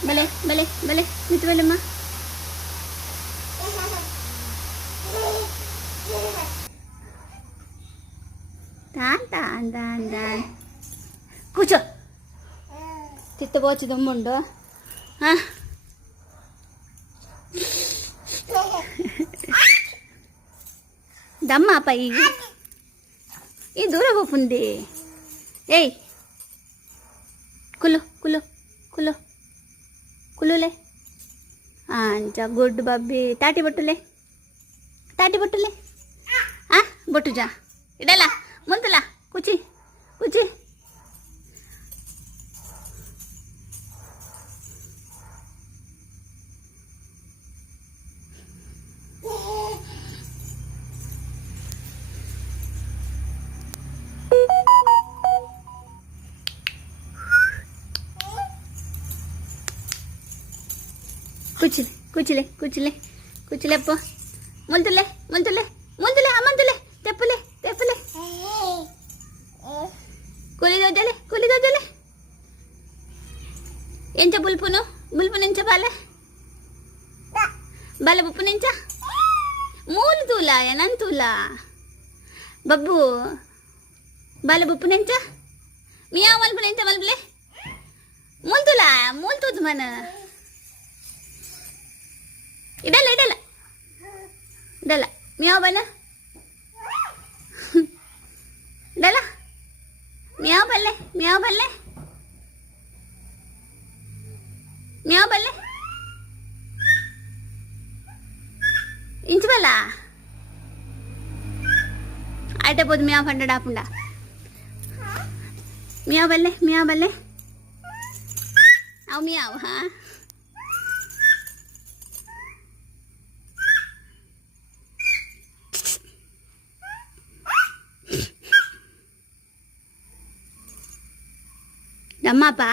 Balik, balik, balik. Dito balik ma. Tahan. Kucho. Tito bochi dumundo. Ha? Damma apa ini? Ini dura bopundi. Hey. Kulu le. Anja good baby. Tati bottu le. Ah, bottu ja. Idala. Muntala. Kuchi. Kuchile po. Muntule. Amantule. Teppule. Kuli dojale. Encha bulpunu encha bala bulpunu encha. Mulu tula ya nantula. Babu. Bala bulpunu encha. Miya malpunu encha malpule. Multu mana. Idala. Miyaw bala. Idala. Miyaw balle. Inch bala. Aite pod miyaw fanda apunda. Miyaw balle. Au miyaw ha. Damma apa?